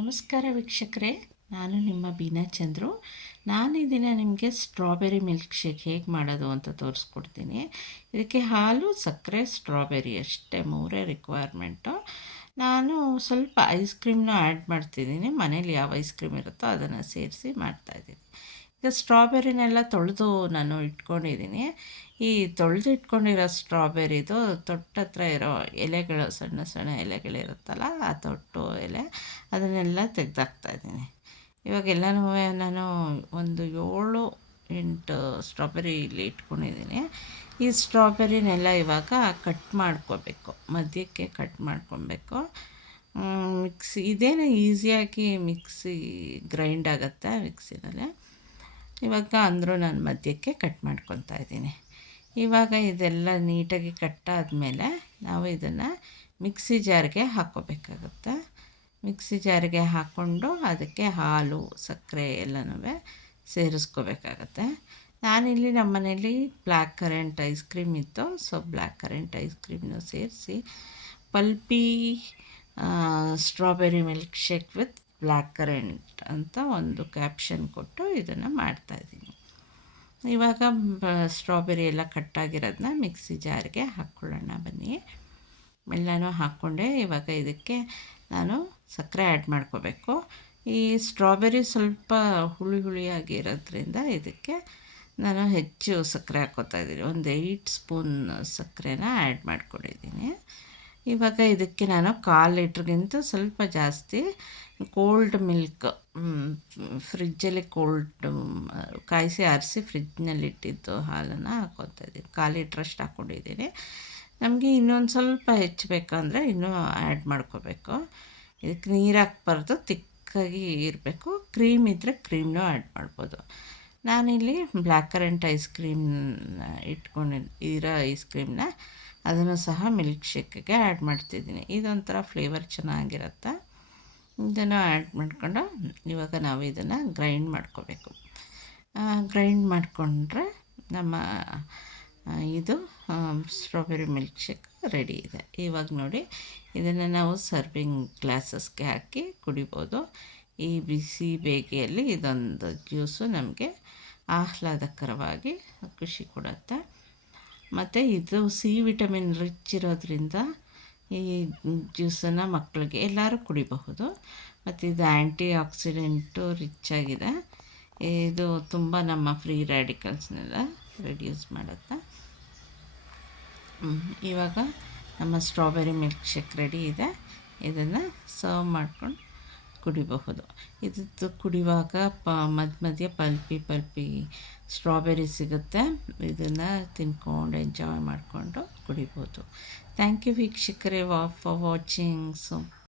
ನಮಸ್ಕಾರ ವೀಕ್ಷಕರೇ, ನಾನು ನಿಮ್ಮ ಬೀನಾ ಚಂದ್ರು. ನಾನು ಈ ದಿನ ನಿಮಗೆ ಸ್ಟ್ರಾಬೆರಿ ಮಿಲ್ಕ್ ಶೇಕ್ ಹೇಗೆ ಮಾಡೋದು ಅಂತ ತೋರಿಸ್ಕೊಡ್ತೀನಿ. ಇದಕ್ಕೆ ಹಾಲು, ಸಕ್ಕರೆ, ಸ್ಟ್ರಾಬೆರಿ ಅಷ್ಟೇ ಮೂರೇ ರಿಕ್ವೈರ್ಮೆಂಟು. ನಾನು ಸ್ವಲ್ಪ ಐಸ್ ಕ್ರೀಮ್ನೂ ಆ್ಯಡ್ ಮಾಡ್ತಿದ್ದೀನಿ. ಮನೇಲಿ ಯಾವ ಐಸ್ ಕ್ರೀಮ್ ಇರುತ್ತೋ ಅದನ್ನು ಸೇರಿಸಿ ಮಾಡ್ತಾಯಿದ್ದೀನಿ. ಈಗ ಸ್ಟ್ರಾಬೆರಿನೆಲ್ಲ ತೊಳೆದು ನಾನು ಇಟ್ಕೊಂಡಿದ್ದೀನಿ. ಈ ತೊಳೆದು ಇಟ್ಕೊಂಡಿರೋ ಸ್ಟ್ರಾಬೆರಿದು ತೊಟ್ಟತ್ರ ಇರೋ ಎಲೆಗಳು, ಸಣ್ಣ ಸಣ್ಣ ಎಲೆಗಳಿರುತ್ತಲ್ಲ, ಆ ತೊಟ್ಟು ಎಲೆ ಅದನ್ನೆಲ್ಲ ತೆಗೆದಾಕ್ತಾಯಿದ್ದೀನಿ. ಇವಾಗೆಲ್ಲನೂ ನಾನು ಒಂದು 7-8 ಸ್ಟ್ರಾಬೆರಿ ಇಲ್ಲಿ ಇಟ್ಕೊಂಡಿದ್ದೀನಿ. ಈ ಸ್ಟ್ರಾಬೆರಿನೆಲ್ಲ ಇವಾಗ ಕಟ್ ಮಾಡ್ಕೋಬೇಕು, ಮಧ್ಯಕ್ಕೆ ಕಟ್ ಮಾಡ್ಕೊಬೇಕು. ಇದೇನು ಈಸಿಯಾಗಿ ಗ್ರೈಂಡ್ ಆಗುತ್ತೆ ಮಿಕ್ಸಿನಲ್ಲಿ. ಇವಾಗ ಅಂದರೂ ನಾನು ಮಧ್ಯಕ್ಕೆ ಕಟ್ ಮಾಡ್ಕೊತಾ ಇದ್ದೀನಿ. ಇವಾಗ ಇದೆಲ್ಲ ನೀಟಾಗಿ ಕಟ್ಟಾದಮೇಲೆ ನಾವು ಇದನ್ನು ಮಿಕ್ಸಿ ಜಾರ್ಗೆ ಹಾಕ್ಕೋಬೇಕಾಗುತ್ತೆ. ಮಿಕ್ಸಿ ಜಾರಿಗೆ ಹಾಕ್ಕೊಂಡು ಅದಕ್ಕೆ ಹಾಲು, ಸಕ್ಕರೆ ಎಲ್ಲನೂ ಸೇರಿಸ್ಕೋಬೇಕಾಗತ್ತೆ. ನಾನಿಲ್ಲಿ ನಮ್ಮ ಮನೇಲಿ ಬ್ಲ್ಯಾಕ್ ಕರೆಂಟ್ ಐಸ್ ಕ್ರೀಮ್ ಇತ್ತು, ಸೊ ಬ್ಲ್ಯಾಕ್ ಕರೆಂಟ್ ಐಸ್ ಕ್ರೀಮ್ನು ಸೇರಿಸಿ pulpy strawberry milk shake with black currant ಅಂತ ಒಂದು ಕ್ಯಾಪ್ಷನ್ ಕೊಟ್ಟು ಇದನ್ನು ಮಾಡ್ತಾಯಿದ್ದೀನಿ. ಇವಾಗ ಸ್ಟ್ರಾಬೆರಿ ಎಲ್ಲ ಕಟ್ಟಾಗಿರೋದನ್ನ ಮಿಕ್ಸಿ ಜಾರ್ಗೆ ಹಾಕ್ಕೊಳ್ಳೋಣ ಬನ್ನಿ. ಎಲ್ಲನೂ ಹಾಕ್ಕೊಂಡೆ. ಇವಾಗ ಇದಕ್ಕೆ ನಾನು ಸಕ್ಕರೆ ಆ್ಯಡ್ ಮಾಡ್ಕೋಬೇಕು. ಈ ಸ್ಟ್ರಾಬೆರಿ ಸ್ವಲ್ಪ ಹುಳಿ ಹುಳಿಯಾಗಿರೋದ್ರಿಂದ ಇದಕ್ಕೆ ನಾನು ಹೆಚ್ಚು ಸಕ್ಕರೆ ಹಾಕ್ಕೋತಾ ಇದ್ದೀನಿ. ಒಂದು 8 ಸ್ಪೂನ್ ಸಕ್ಕರೆನ ಆ್ಯಡ್ ಮಾಡ್ಕೊಂಡಿದ್ದೀನಿ. ಇವಾಗ ಇದಕ್ಕೆ ನಾನು 1/4 ಲೀಟ್ರ್ಗಿಂತ ಸ್ವಲ್ಪ ಜಾಸ್ತಿ ಕೋಲ್ಡ್ ಮಿಲ್ಕ್, ಫ್ರಿಜ್ಜಲ್ಲಿ ಕಾಯಿಸಿ ಆರಿಸಿ ಫ್ರಿಜ್ನಲ್ಲಿಟ್ಟಿದ್ದು ಹಾಲನ್ನು ಹಾಕ್ಕೊತಾ ಇದ್ದೀನಿ. 1/4 ಲೀಟ್ರಷ್ಟು ಹಾಕ್ಕೊಂಡಿದ್ದೀನಿ. ನಮಗೆ ಇನ್ನೊಂದು ಸ್ವಲ್ಪ ಹೆಚ್ಚು ಬೇಕಂದರೆ ಇನ್ನೂ ಆ್ಯಡ್ ಮಾಡ್ಕೋಬೇಕು. ಇದಕ್ಕೆ ನೀರು ಹಾಕ್ಬಾರ್ದು, ತಿಕ್ಕಾಗಿ ಇರಬೇಕು. ಕ್ರೀಮ್ ಇದ್ದರೆ ಕ್ರೀಮ್ನೂ ಆ್ಯಡ್ ಮಾಡ್ಬೋದು. ನಾನಿಲ್ಲಿ ಬ್ಲ್ಯಾಕ್ ಕರೆಂಟ್ ಐಸ್ ಕ್ರೀಮ್ ಇರೋ ಐಸ್ ಕ್ರೀಮ್ನ ಅದನ್ನು ಸಹ ಮಿಲ್ಕ್ ಶೇಕಿಗೆ ಆ್ಯಡ್ ಮಾಡ್ತಿದ್ದೀನಿ. ಇದೊಂಥರ ಫ್ಲೇವರ್ ಚೆನ್ನಾಗಿರುತ್ತೆ. ಇದನ್ನು ಆ್ಯಡ್ ಮಾಡಿಕೊಂಡು ಇವಾಗ ನಾವು ಇದನ್ನು ಗ್ರೈಂಡ್ ಮಾಡ್ಕೋಬೇಕು. ಗ್ರೈಂಡ್ ಮಾಡಿಕೊಂಡ್ರೆ ನಮ್ಮ ಇದು ಸ್ಟ್ರಾಬೆರಿ ಮಿಲ್ಕ್ ಶೇಕ್ ರೆಡಿ ಇದೆ. ಇವಾಗ ನೋಡಿ, ಇದನ್ನು ನಾವು ಸರ್ವಿಂಗ್ ಗ್ಲಾಸಸ್ಗೆ ಹಾಕಿ ಕುಡಿಬೋದು. ಈ ಬಿಸಿ ಬೇಗೆಯಲ್ಲಿ ಇದೊಂದು ಜ್ಯೂಸು ನಮಗೆ ಆಹ್ಲಾದಕರವಾಗಿ ಖುಷಿ ಕೊಡುತ್ತೆ. ಮತ್ತು ಇದು ಸಿ ವಿಟಮಿನ್ ರಿಚ್ ಇರೋದ್ರಿಂದ ಈ ಜ್ಯೂಸನ್ನು ಮಕ್ಕಳಿಗೆ ಎಲ್ಲರೂ ಕುಡಿಬಹುದು. ಮತ್ತು ಇದು ಆ್ಯಂಟಿ ಆಕ್ಸಿಡೆಂಟು ರಿಚ್ ಆಗಿದೆ. ಇದು ತುಂಬ ನಮ್ಮ ಫ್ರೀ ರ್ಯಾಡಿಕಲ್ಸ್ನೆಲ್ಲ ರಿಡ್ಯೂಸ್ ಮಾಡುತ್ತೆ. ಇವಾಗ ನಮ್ಮ ಸ್ಟ್ರಾಬೆರಿ ಮಿಲ್ಕ್ ಶೇಕ್ ರೆಡಿ ಇದೆ. ಇದನ್ನು ಸರ್ವ್ ಮಾಡ್ಕೊಂಡು ಕುಡಿಬಹುದು. ಇದು ಕುಡಿಯುವಾಗ ಮಧ್ಯ ಪಲ್ಪಿ ಸ್ಟ್ರಾಬೆರಿ ಸಿಗುತ್ತೆ. ಇದನ್ನು ತಿನ್ಕೊಂಡು ಎಂಜಾಯ್ ಮಾಡಿಕೊಂಡು ಕುಡಿಬೋದು. ಥ್ಯಾಂಕ್ ಯು ವೀಕ್ಷಕರೇ ಫಾರ್ ವಾಚಿಂಗ್.